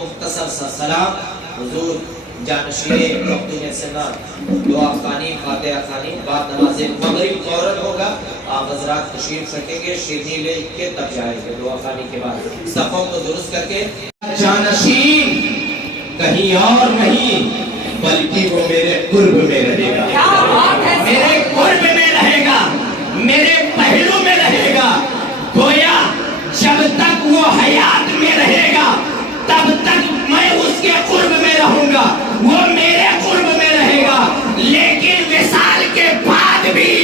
مختصر سا سلام حضور جانشین مخدوم سنت دعا خوانی فاتحہ خوانی بعد نماز مغرب فوراً ہوگا. آپ حضرات تشریف رکھیں گے شیرنی لے کے تب جائیں گے دعا خوانی کے بعد صفوں کو درست کر کے. جانشین کہیں اور نہیں بلکہ وہ میرے قرب میں رہے گا, میرے قرب میں رہے گا, میرے پہلو میں رہے گا. گویا جب تک وہ حیات میں رہے گا تب تک میں اس کے قرب میں رہوں گا, وہ میرے قرب میں رہے گا. لیکن وصال کے بعد بھی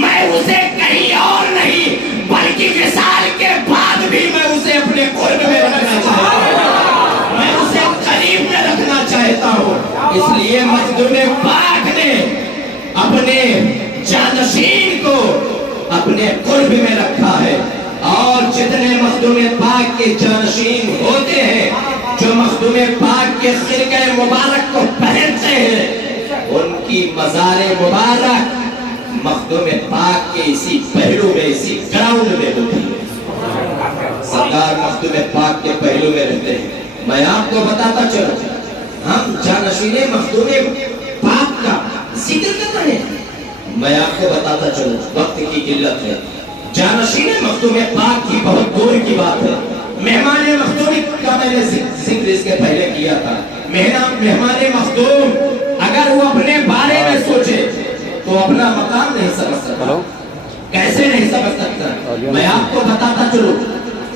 میں اسے کہیں اور نہیں بلکہ وصال کے بعد بھی میں اسے اپنے قرب میں رکھنا چاہتا ہوں, میں اسے قریب میں رکھنا چاہتا ہوں. اس لیے مخدوم پاک نے اپنے جانشین کو اپنے قرب میں رکھا ہے. اور جتنے مخدوم پاک کے جانشین ہوتے ہیں جو مخدوم پاک کے خرقہ مبارک کو پہنتے ہیں ان کی مزار مبارک مخدوم پاک کے اسی پہلو میں اسی گراؤنڈ میں ہوتی ہے. سرکار مخدوم پاک کے پہلو میں رہتے ہیں. میں آپ کو بتاتا چلوں ہم جانشین مخدوم پاک کا ذکر کر رہے ہیں. میں آپ کو بتاتا چلوں وقت کی قلت ہے. جانشین مخدوم پاک کی بہت دور کی بات ہے. مہمان مخدوم کا میں نے ذکر اس کے پہلے کیا تھا. مہمان مخدوم اگر وہ اپنے بارے میں سوچے تو اپنا مقام نہیں سمجھ سکتا. کیسے نہیں سمجھ سکتا؟ میں آپ کو بتاتا چلوں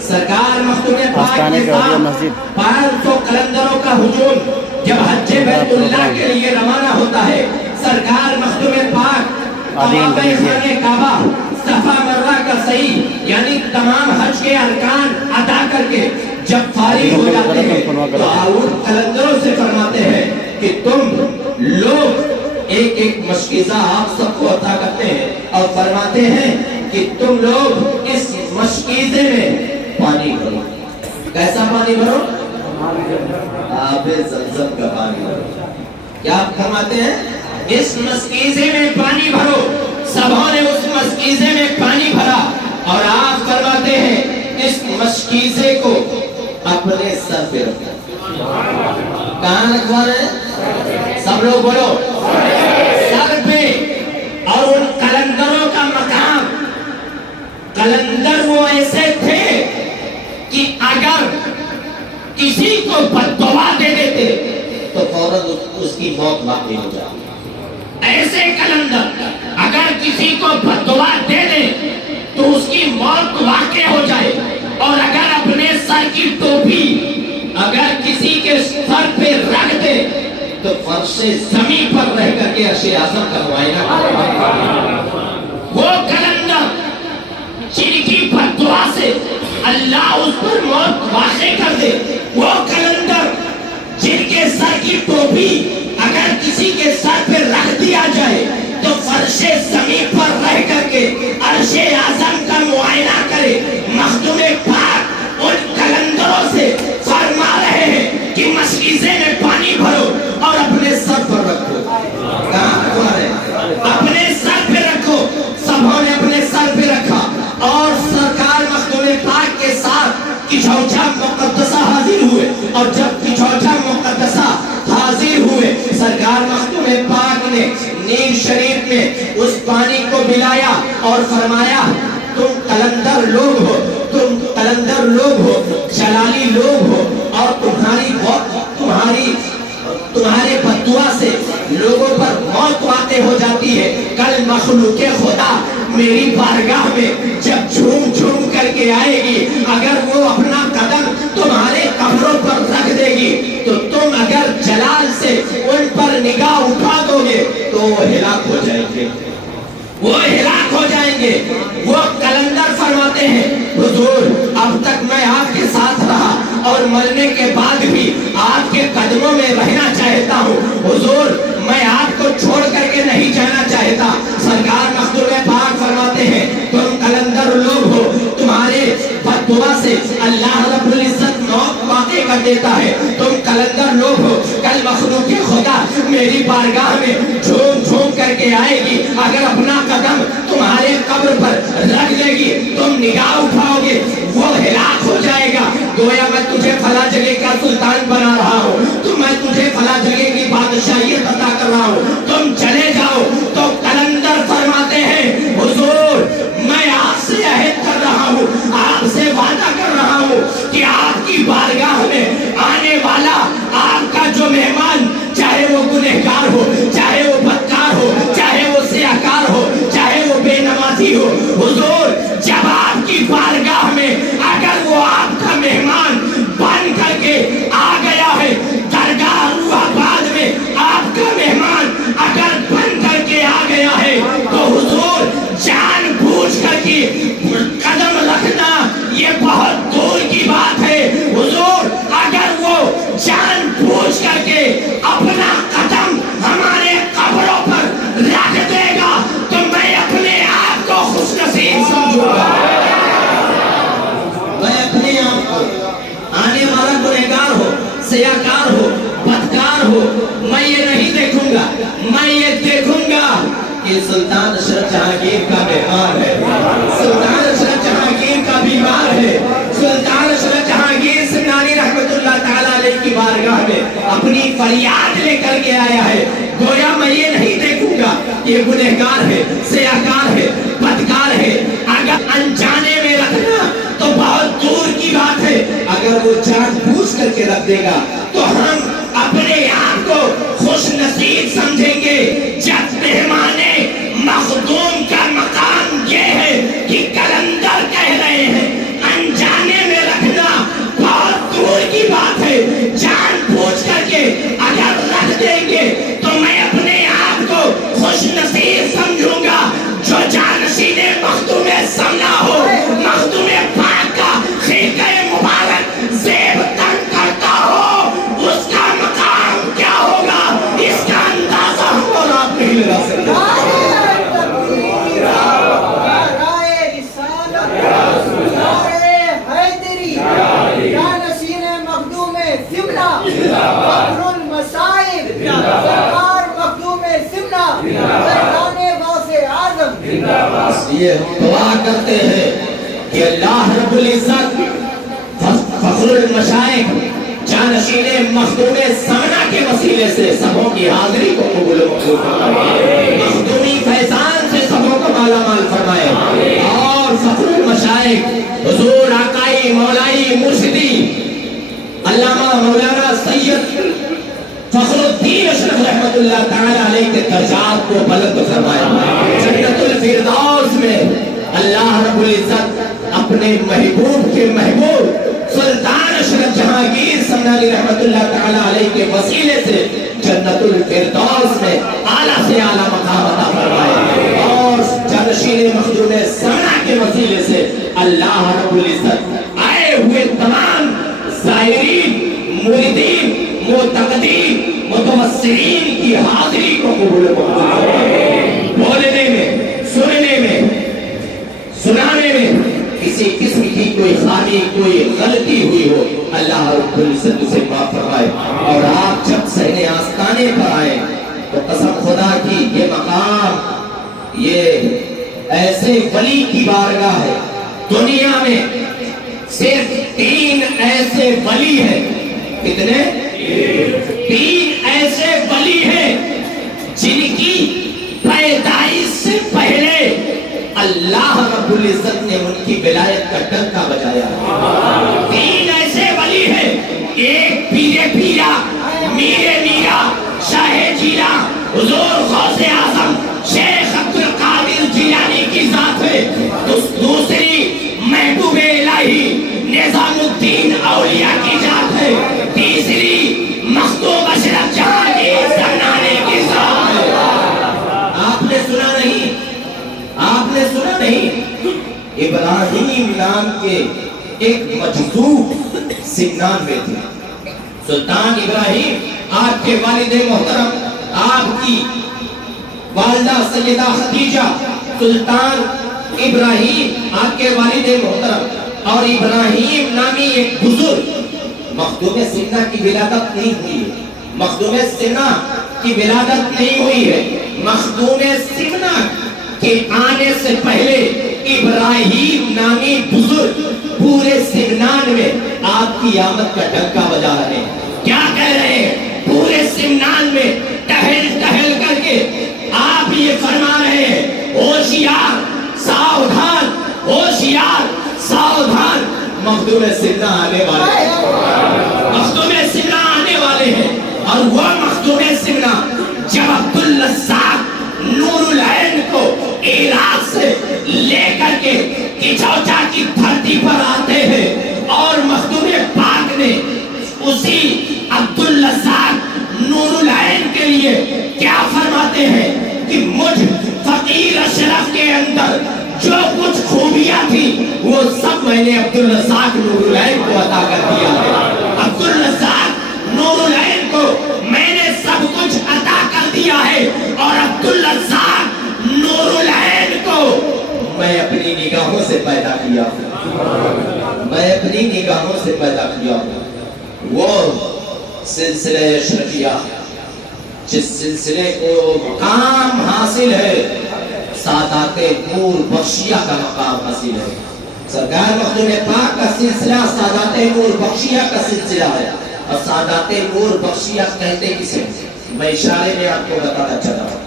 سرکار مخدوم پاک کے ساتھ 500 قلندروں کا ہجوم جب حج بیت اللہ کے لیے روانہ ہوتا ہے, سرکار مخدوم پاک طواف خانہ کعبہ صفا مروہ کا صحیح یعنی تمام حج کے ارکان ادا کر کے جب فارغ ہو جاتے ہیں تو آؤٹ قلندروں سے فرماتے ہیں کہ تم لوگ ایک ایک مشکیزہ آپ سب کو عطا کرتے ہیں اور فرماتے ہیں کہ تم لوگ اس مشکیزے میں پانی بھرو. کیسا پانی بھرو؟ آب زمزم کا پانی بھرو. کیا فرماتے ہیں؟ اس مشکیزے میں پانی بھرو. سبوں نے اس مشکیزے میں پانی بھرا اور آپ فرماتے ہیں اس مشکیزے کو اپنے سر پہ رکھا. کہاں رکھوا رہے ہیں؟ سب لوگ بولو سر پہ. اور ان قلندروں کا مقام, قلندر وہ ایسے تھے کہ اگر کسی کو بددعا دے دیتے تو فوراً اس کی موت واقع ہو جاتی. ایسے قلندر اگر کسی کو بددعا دے دیں تو اس کی موت واقع ہو جائے. اور اگر اپنے سر کی ٹوپی اگر کسی کے سر پہ رکھ دے تو فرش زمین پر رہ کر کے عرش اعظم کا معائنہ کرے. وہ قلندر جن کی بددعا سے اللہ اس پر موت واقع کر دے, وہ قلندر جن کے سر کی ٹوپی اگر کسی کے سر پہ رکھ دیا جائے تو فرش زمین پر رہ کر کے عرش اعظم کا معائنہ کرے. مخدوم پاک ان قلندروں سے فرما رہے ہیں کہ مشکیزے میں پانی بھرو اور اپنے سر پر رکھو. کہاں رکھوا رہے ہیں؟ اپنے سر پہ رکھو. سبوں نے اپنے سر پہ رکھا اور سرکار مخدوم پاک کے ساتھ کچھوچا مقدسہ حاضر ہوئے. اور جب کچھوچا مقدسہ حاضر ہوئے سرکار مخدوم پاک نے نیل شریف میں اس پانی کو ملایا اور فرمایا تم قلندر لوگ ہو, تم قلندر لوگ ہو, جلالی لوگ ہو اور تمہارے بددعا سے لوگوں پر موت واقع ہو جاتی ہے. کل مخلوق خدا میری بارگاہ میں جب جھوم جھوم کر کے آئے گی اگر وہ اپنا قدم تمہارے قبروں پر رکھ دے گی تو تم اگر جلال سے ان پر نگاہ اٹھا دو گے تو وہ ہلاک ہو جائیں گے, وہ ہلاک ہو جائیں گے. وہ قلندر فرماتے ہیں حضور اب تک میں آپ کے ساتھ رہا اور مرنے کے بعد بھی آپ کے قدموں میں رہنا چاہتا ہوں. حضور میں آپ کو چھوڑ کر کے نہیں جانا چاہتا. سرکار مخدوم پاک فرماتے ہیں تم قلندر لوگ ہو, تمہارے بددعا سے اللہ رب العزت موت واقع کر دیتا ہے. تم قلندر لوگ ہو, کل مخلوق خدا میری بارگاہ میں جھوم جھوم کر کے آئے گی اگر اپنا قدم تمہارے تمہارے قبر پر رکھ دے گی، تم نگاہ اٹھاؤ گے وہ ہلاک ہو جائے گا، گویا میں تجھے فلاں جگہ کا سلطان بنا رہا ہوں، تو میں تجھے فلاں جگہ کی بادشاہیت عطا کر رہا ہوں، تم چلے جاؤ۔ تو کلندر فرماتے ہیں حضور میں آپ سے عہد کر رہا ہوں، آپ سے وعدہ کر رہا ہوں کہ آپ کی بارگاہ میں آنے والا آپ کا جو مہمان، چاہے وہ گنہگار ہو، چاہے وہ بدکار ہو، چاہے وہ سیاہکار ہو، چاہے وہ بے نمازی ہو، حضور جب آپ کی بارگاہ میں اگر وہ آپ کا مہمان بن کر کے آ گیا ہے، درگاہ روح آباد میں آپ کا مہمان اگر بن کر کے آ گیا ہے، تو حضور جان بوجھ کر کے قدم رکھنا یہ بہت دور کی بات ہے۔ حضور اگر وہ جان بوجھ کر کے اپنا قدم ہمارے قبروں پر رکھ دے گا تو میں اپنے آپ کو خوش نصیب سمجھوں گا، میں اپنے آپ کو، آنے والا گنہگار ہو، سیاہکار ہو، بدکار ہو، میں یہ نہیں دیکھوں گا، میں یہ دیکھوں گا کہ سلطان اشرف جہانگیر کا مہمان ہے، سلطان اشرف جہانگیر کا بیمار ہے، سلطان اشرف جہانگیر سمنانی رحمت اللہ تعالیٰ علیہ کی بارگاہ میں اپنی فریاد لے کر کے آیا ہے، گویا میں یہ نہیں دیکھوں گا کہ یہ گنہگار ہے، سیاہکار ہے، بدکار ہے، اگر انجانے میں رکھنا تو بہت دور کی بات ہے، اگر وہ جان بوجھ کر کے رکھ دے گا تو ہم اپنے آپ کو خوش نصیب سمجھیں گے۔ جب مہمان مخدوم کا مقام یہ ہے کہ کلندر کہہ رہے ہیں انجانے میں رکھنا بہت دور کی بات ہے، جان بوجھ کر کے اگر رکھ دیں گے تو میں اپنے آپ کو خوش نصیب سمجھوں گا۔ جو جانشین مخدوم سمنا ہو، مخدوم پاک کا خیقہ مبارک زیب تن کرتا ہو، اس کا مقام کیا ہوگا اس کا اندازہ ہم اور آپ نہیں لگا سکتے۔ اس لیے ہم دعا کرتے ہیں کہ اللہ رب العزت فخر المشائخ جانشین مخدوم سمنا کے وسیلے سے سبوں کی حاضری کو قبول و منظور فرمائے، مخدومی فیضان سے سبوں کو مالا مال فرمائے، اور فخر المشائخ حضور آقائی مولائی مرشدی علامہ مولانا سید فخر الدین اشرف رحمت اللہ تعالی علیہ کے درجات کو بلند فرمائے، جنت الفردوس میں اللہ رب العزت اپنے محبوب کے محبوب سلطان اشرف جہانگیر سمنانی رحمت اللہ تعالی علیہ کے وسیلے سے جنت الفردوس میں اعلیٰ سے اعلیٰ مقام عطا فرمائے، اور جانشین مخدوم سمنا کے وسیلے سے اللہ رب العزت آئے ہوئے تمام زائرین، مریدین، معتقدین، متوسلین کی حاضری کو قبول فرمائے، بولنے میں، سننے میں، سنانے میں کسی قسم کی کوئی خامی، کوئی غلطی ہوئی ہو اللہ رب العزت اسے معاف فرمائے، اور آپ جب صحن آستانے پر آئے تو قسم خدا کی یہ مقام یہ ایسے ولی کی بارگاہ ہے، دنیا میں صرف 3 ایسے ولی ہیں، کتنے؟ 3 ایسے ولی ہیں جن کی پیدائش سے پہلے اللہ رب العزت نے ان کی ولایت کا ڈنکا بجایا۔ 3 ایسے ولی ہیں، ایک پیر پیرا، میر میرا، شاہ جیلا، حضور غوث اعظم شیخ عبدالقادر جیلانی کی ذات ہے، دوسری محبوب الہی نظام الدین اولیاء کی ذات ہے، تیسری مخدوم اشرف جہانگیر سمنانی کی ذات ہے۔ آپ نے سنا نہیں؟ آپ نے سنا نہیں؟ ابراہیم نام کے ایک مجذوب سمنان میں تھے، سلطان ابراہیم آپ کے والد محترم، آپ کی والدہ سیدہ خدیجہ، سلطان ابراہیم آپ کے والد محترم، اور ابراہیم نامی ایک بزرگ، مخدوم سمنا کی ولادت نہیں ہوئی ہے، مخدوم سمنا کی ولادت نہیں ہوئی ہے، مخدوم سمنا کہ آنے سے پہلے ابراہیم نامی بزرگ پورے سمنان میں آپ کی آمد کا ڈنکا بجا رہے ہیں. کیا کہہ رہے ہیں؟ پورے سمنان میں ٹہل ٹہل کر کے آپ یہ فرما رہے ہیں ہوشیار ساودھان، ہوشیار ساودھان، مخدوم سمنا آنے والے ہیں، مخدوم سمنا آنے والے ہیں. اور وہ مخدوم سمنا جب عبدالرزاق نور العین کو عراق سے لے کر کے کچوچا کی دھرتی پر آتے ہیں اور مخدوم پاک نے اسی عبدالرزاق نور العین کے لیے کیا فرماتے ہیں کہ مجھ فقیر اشرف کے اندر جو کچھ خوبیاں تھی وہ سب میں نے عبدالرزاق نور العین کو عطا کر دیا ہے. عبدالرزاق نور العین کو میں نے سب کچھ عطا کر دیا ہے اور عبدالرزاق نور العین کو میں اپنی نگاہوں سے پیدا کیا ہوں، میں اپنی نگاہوں سے پیدا کیا ہوں. وہ سلسلہ اشرفیہ جس سلسلے کو مقام حاصل ہے، سادات نور بخشیہ کا مقام حاصل ہے. سرکار مخدوم پاک کا سلسلہ سادات نور بخشیہ کا سلسلہ ہے. اور سادات نور بخشیہ کہتے کسے؟ میں اشارے میں آپ کو بتانا چاہتا ہوں.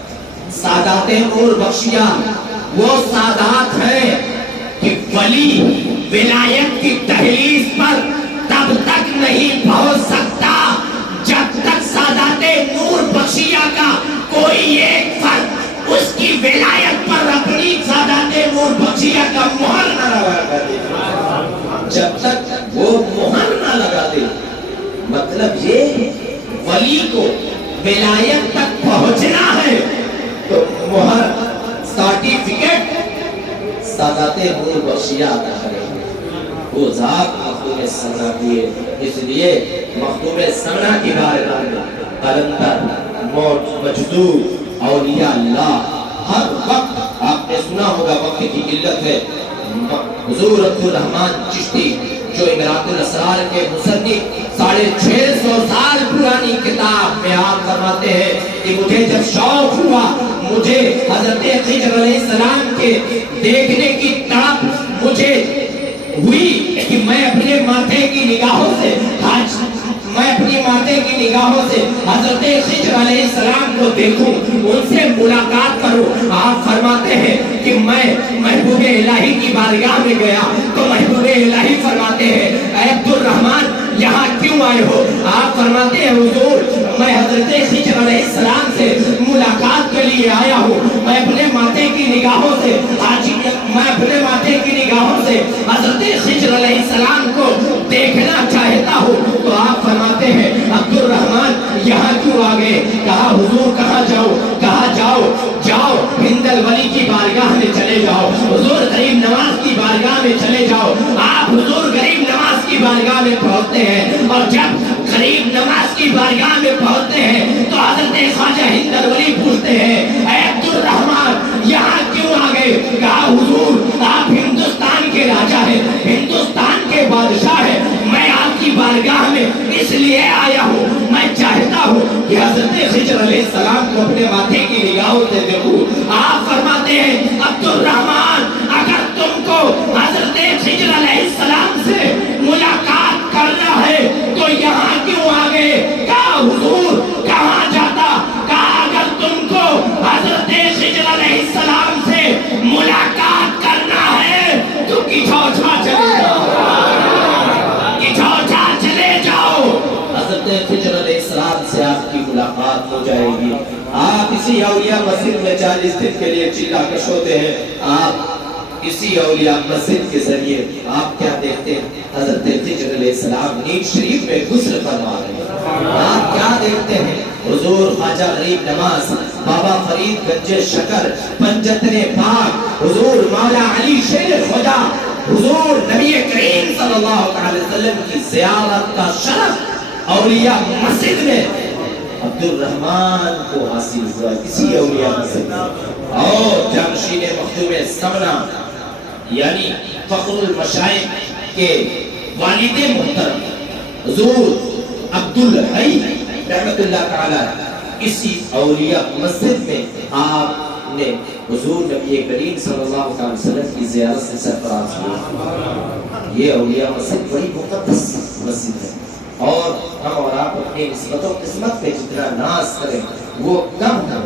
سادات نور بخشیہ وہ سادات ہیں کہ ولی ولایت کی دہلیز پر تب تک نہیں پہنچ سکتا جب تک سادات نور بخشیہ کا کوئی ایک فرد اس کی ولایت پر اپنی سادات نور بخشیہ کا مہر نہ لگا دے. جب تک وہ مہر نہ لگا دے، مطلب یہ ولی کو ولایت تک پہنچنا ہے تو مہر سرٹیفکیٹ سادات نور بخشیہ عطا کرے. وہ ذات مخدوم سمنا کی ہے. اس لیے مخدوم سمنا کی بارگاہ میں قلندر موت مجذوب اولیاء اللہ ہر وقت، آپ نے سنا ہوگا وقت کی قلت ہے، حضور عبدالرحمن چشتی جو امراۃ الاسرار کے مصنف 650 سال پرانی کتاب میں آپ فرماتے ہیں کہ مجھے جب شوق ہوا، مجھے حضرت خضر علیہ السلام کے دیکھنے کی تڑپ مجھے ہوئی کہ میں اپنے ماتھے کی نگاہوں سے حضرت خضر علیہ السلام کو دیکھوں، ان سے ملاقات کروں. آپ فرماتے ہیں کہ میں محبوب الہی کی بارگاہ میں گیا تو محبوب الہی فرماتے ہیں اے عبدالرحمن یہاں کیوں آئے ہو؟ آپ فرماتے ہیں حضور میں حضرت خضر علیہ السلام سے ملاقات کے لیے آیا ہوں. میں اپنے ماتھے کی نگاہوں سے حضرت خضر علیہ السلام کو دیکھنا چاہتا ہوں. تو آپ فرماتے ہیں عبدالرحمن یہاں کیوں آ گئے؟ کہا حضور کہاں جاؤ؟ کہا جاؤ ہند الولی کی بارگاہ میں چلے جاؤ، حضور غریب نواز کی بارگاہ میں چلے جاؤ. آپ حضور غریب نواز کی بارگاہ میں پہنچتے ہیں اور جب غریب نواز کی بارگاہ میں پہنچتے ہیں تو حضرت خواجہ ہند الولی پوچھتے ہیں اے عبدالرحمن یہاں کیوں آ گئے؟ کہا حضور آپ ہندوستان کے راجا ہیں، ہندوستان کے بادشاہ ہیں، میں آپ کی بارگاہ میں اس لیے آیا ہوں، میں چاہتا ہوں کہ حضرت خضر علیہ السلام کو اپنے ماتھے کی نگاہوں سے دیکھوں. آپ فرماتے ہیں عبدالرحمن اگر تم کو حضرت خضر علیہ السلام سے ملاقات کرنا ہے تو یہاں کیوں آ گئے؟ کہا حضور کہاں جاتا؟ کہا اگر تم کو حضرت خضر علیہ السلام سے ملاقات کرنا ہے تو کچھوچھا چلے جاؤ. حضرت خضر علیہ السلام سے آپ کی ملاقات ہو جائے گی. آپ اسی اولیاء مسجد میں 40 دن کے لیے چلا کش ہوتے ہیں. آپ اسی اولیاء مسجد کے ذریعے آپ کیا دیکھتے ہیں؟ حضرت خضر علیہ السلام نیند شریف میں غسل فرما رہے ہیں. آپ کیا دیکھتے ہیں؟ حضور خواجہ غریب نواز، بابا فرید گنج شکر، پنجتن پاک، حضور مولا علی شیر خدا، حضور نبی کریم صلی اللہ علیہ وسلم کی زیارت کا شرف اولیاء مسجد میں عبدالرحمن کو حاصل ہوا. کسی اولیاء مسجد میں. اور جانشین مخدوم سمنا یعنی فخر المشائخ کے والد محترم حضور عبدالحی رحمت اللہ تعالی اسی اولیاء مسجد میں آپ نے حضور نبی کریم صلی اللہ علیہ وسلم کی زیارت سے سرفراز ہوئے. یہ اولیاء مسجد بڑی مقدس مسجد ہے اور ہم اور آپ اپنی نسبت و قسمت پہ جتنا ناز کریں وہ کم ہے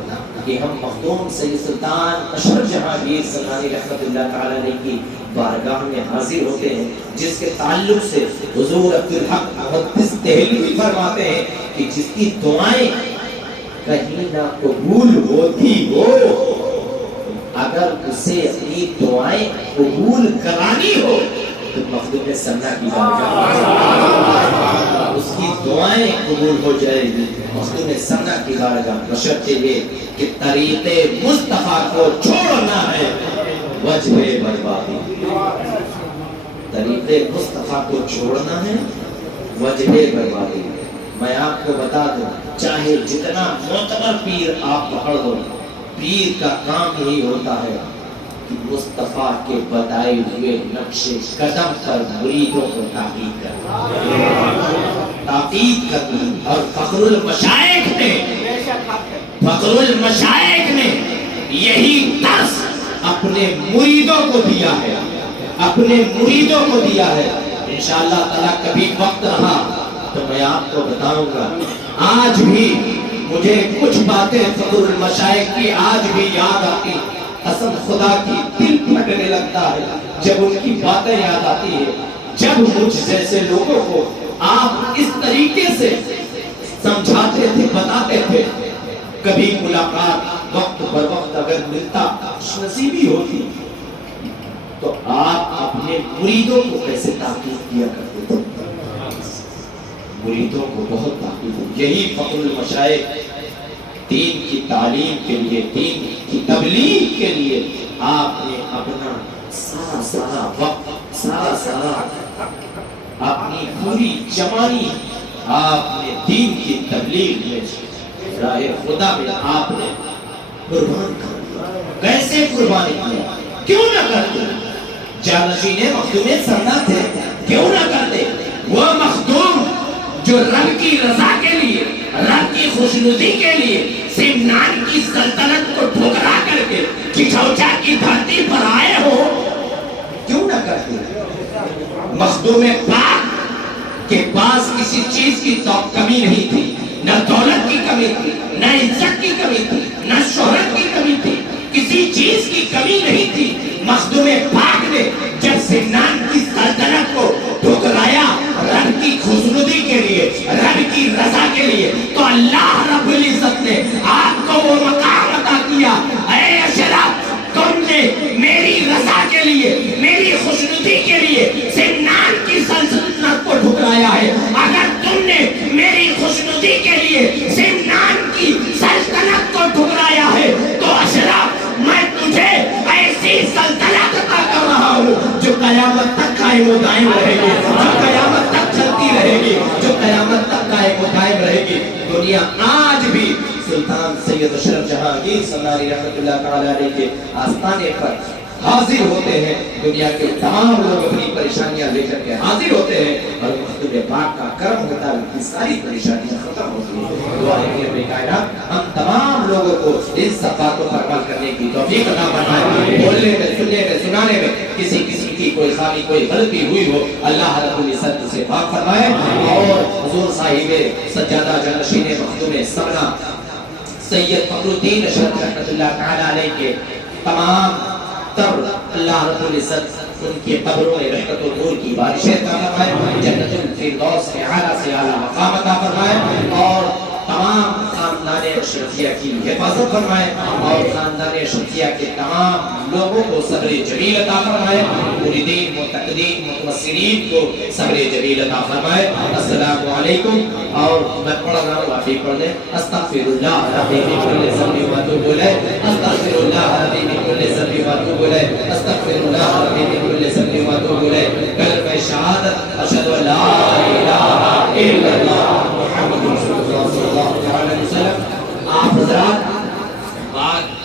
کہ ہم مخدوم سید سلطان اشرف جہانگیر سلطانی رحمت اللہ تعالی علیہ کی بارگاہ میں حاضر ہوتے ہیں جس کے تعلق سے حضور عبدالحق محدث دہلوی فرماتے ہیں کہ جس کی دعائیں کہیں نہ قبول ہوتی ہو اگر اسے اپنی دعائیں قبول کرانی ہو تو مخدوم سنا کی بارگاہ اس کی دعائیں قبول ہو جائے گی. مخدوم سنا کی بارگاہ بشرط یہ کہ طریق مصطفیٰ کو چھوڑنا ہے وجہ بربادی. طریق مصطفیٰ کو چھوڑنا ہے وجہ بربادی. میں آپ کو بتا دوں چاہے جتنا معتبر پیر آپ پکڑ دو پیر کا کام یہی ہوتا ہے کہ مصطفیٰ کے بتائے ہوئے نقش قدم پر مریدوں کو تاکید کرنا. اور فخر المشائخ نے یہی درس اپنے مریدوں کو دیا ہے انشاءاللہ تعالیٰ کبھی وقت رہا تو میں آپ کو بتاؤں گا. آج بھی مجھے کچھ باتیں فخر المشائخ کی آج بھی یاد آتی قسم خدا کی دل پھٹنے لگتا ہے جب ان کی باتیں یاد آتی ہے. جب مجھ جیسے لوگوں کو آپ اس طریقے سے سمجھاتے تھے بتاتے تھے کبھی ملاقات وقت پر وقت اگر ملتا نصیبی ہوتی تو آپ اپنے مریدوں کو کیسے تاکید کیا کرتے تھے. مریدوں کو بہت تاکید ہوتی. یہی فخر المشائخ دین کی تعلیم کے لیے دین کی تبلیغ کے لیے آپ نے اپنا سارا وقت سارا اپنی پوری جوانی آپ نے دین کی تبلیغ میں راہ خدا میں آپ نے قربان کر دیا. کیسے قربانی کیا؟ کیوں نہ کرتے جانشین مخدوم سرنا تھے کیوں نہ کرتے. وہ مخدوم جو رب کی رضا کے لیے رب کی خوشنودی کے لیے سمنان کی سلطنت کو ٹھکرا کر کے چچوچا کی دھرتی پر آئے ہو کیوں نہ کرتے. مخدوم پاک کے پاس کسی چیز کی کمی نہیں تھی. نہ دولت کی کمی تھی نہ عزت کی کمی تھی نہ شہرت کی کمی تھی. کسی چیز کی کمی نہیں تھی. مخدوم پاک نے جب سمنان کی سلطنت کو ٹھکرایا رب کی خوشنودی کے لیے رب کی رضا کے لیے تو اللہ رب العزت نے آپ کو وہ مقام عطا کیا. اے اشراف تم نے میری رضا کے لیے میری خوشنودی کے لیے سمنان کی سلطنت کو ٹھکرایا ہے. اگر تم نے میری خوشنودی کے لیے سمنان کی سلطنت کو ٹھکرایا ہے تو اشراف میں تجھے ایسی سلطنت عطا کر رہا ہوں جو قیامت تک قائم و دائم رہے گی جو قیامت تک چلتی رہے گی جو قیامت تک قائم و دائم رہے گی. دنیا آج بھی سلطان سید اشرف جہانگیر سلطانی رحمت اللہ تعالی علیہ کے آستانے پر حاضر ہوتے ہیں. دنیا کے تمام لوگ اپنی پریشانیاں لے کر کے حاضر ہوتے ہیں اور مخدوم پاک کا کرم ہوتا ہے کہ ساری پریشانیاں ختم ہوتی ہیں. دعا ہے کہ کائنات ہم تمام لوگوں کو ان سب باتوں پر عمل کرنے کی توفیق عطا فرمائے. بولنے میں سننے میں سنانے میں کسی کی کوئی خامی کوئی غلطی ہوئی ہو اللہ رب العزت سے پاک فرمائے. اور حضور صاحب سجادہ جانشین مخدوم سمنا سید فخر الدین اشرف رحمت اللہ تعالی علیہ کے تمام تر اللہ رب العزت ان کی قبروں میں رحمت و نور کی بارشیں عطا فرمائے. جنت الفردوس کے اعلیٰ سے اعلیٰ مقام عطا فرمائے اور تمام خاندان اشرفیہ کی حفاظت فرمائے اور خاندان اشرفیہ کے تمام لوگوں کو صبر جمیل عطا فرمائے. مریدین متقدین متوسلین کو صبر جمیل عطا فرمائے. السلام علیکم. اور میں پڑھ رہا ہوں آپ بھی پڑھ لیں. استغفر اللہ ربی من کل ذنب و اتوب الیہ استغفر اللہ ربی من کل ذنب و اتوب الیہ استغفر اللہ ربی من کل ذنب و اتوب الیہ. کلمہ شہادت اشہد ان لا